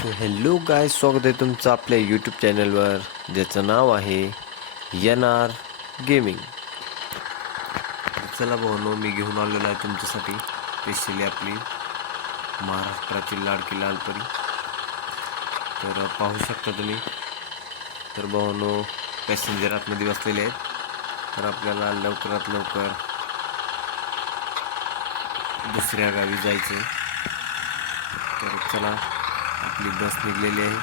So hello गाय स्वागत आहे तुमचं आपल्या यूट्यूब चॅनलवर ज्याचं नाव आहे एन आर गेमिंग चला भाऊनो मी घेऊन आलेलो आहे तुमच्यासाठी स्पेशली आपली महाराष्ट्राची लाडकी लालपरी तर पाहू शकता तुम्ही तर भाऊनो पॅसेंजर आतमध्ये बसलेले आहेत. तर आपल्याला लवकरात लवकर दुसऱ्या गावी जायचं आहे तर चला आपली बस निघलेली आहे.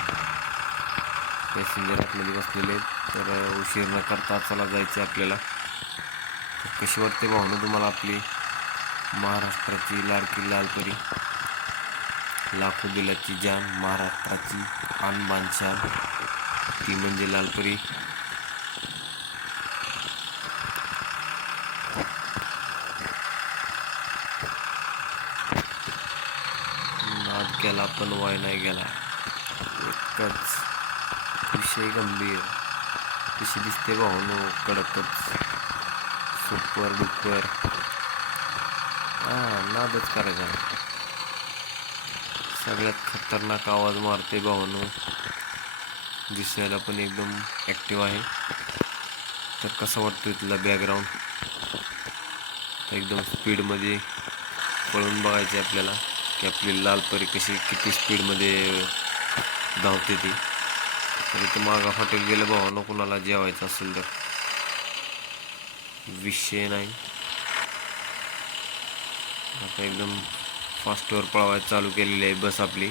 पॅसेंजर आपल्याला बसलेले आहेत. तर उशीर न करता चला जायचं आहे आपल्याला कशी वाटते भावना तुम्हाला आपली? महाराष्ट्राची लाडकी लालपरी. लाखो दिलाची जान महाराष्ट्राची आणबानशान ती म्हणजे लालपरी. केला गेला पण वाय नाही गेला. एकच विषय गंभीर. कशी दिसते भाऊनो हो कडकच. Super duper. हा नादच करायचा. सगळ्यात खतरनाक आवाज मारते भाऊनो हो दिसायला पण एकदम ॲक्टिव्ह आहे. तर कसं वाटतं तुला बॅकग्राऊंड एकदम स्पीडमध्ये पळून बघायचे आपल्याला. की आपली लाल परी कशी किती स्पीडमध्ये धावते ती. तर इथं मागं हॉटेल गेलं भावानं कुणाला जेवायचं असेल तर. विषय नाही. आता एकदम फास्टवर पळवायला चालू केलेली आहे बस आपली.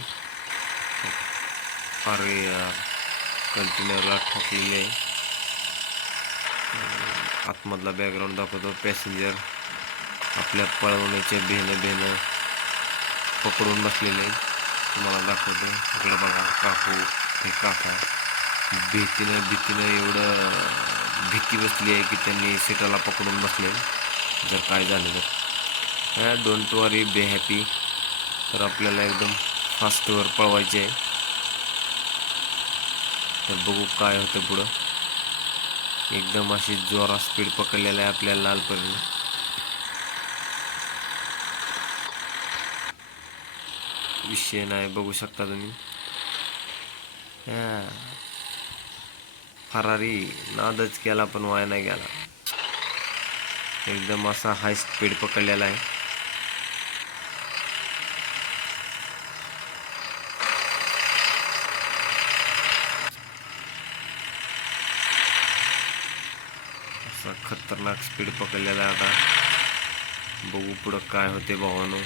अरे कंटेनरला ठोकलेली आहे. आतमधला बॅकग्राऊंड दाखवतो पॅसेंजर आपल्या पळवण्याच्या भेनं भेनं पकडून बसलेले आहेत. तुम्हाला दाखवतो. इकडं बघा काकू हे काका. भीतीनं भीतीनं एवढं भीती बसली आहे की त्यांनी सीटाला पकडून बसले. जर काय झालं तर. ह्या डोंट वरी बे हॅपी तर आपल्याला एकदम फास्टवर पळवायचे आहे. तर बघू काय होतं पुढं. एकदम अशी जोरात स्पीड पकडलेला आहे आपल्या लालपर्यंत विषय नाही बघू शकता तुम्ही. फरारी नादच केला पण वाया नाही गेला. एकदम असा हाय स्पीड पकडलेला आहे. असा खतरनाक स्पीड पकडलेला आहे आता. बघू पुढं काय होते भावानो.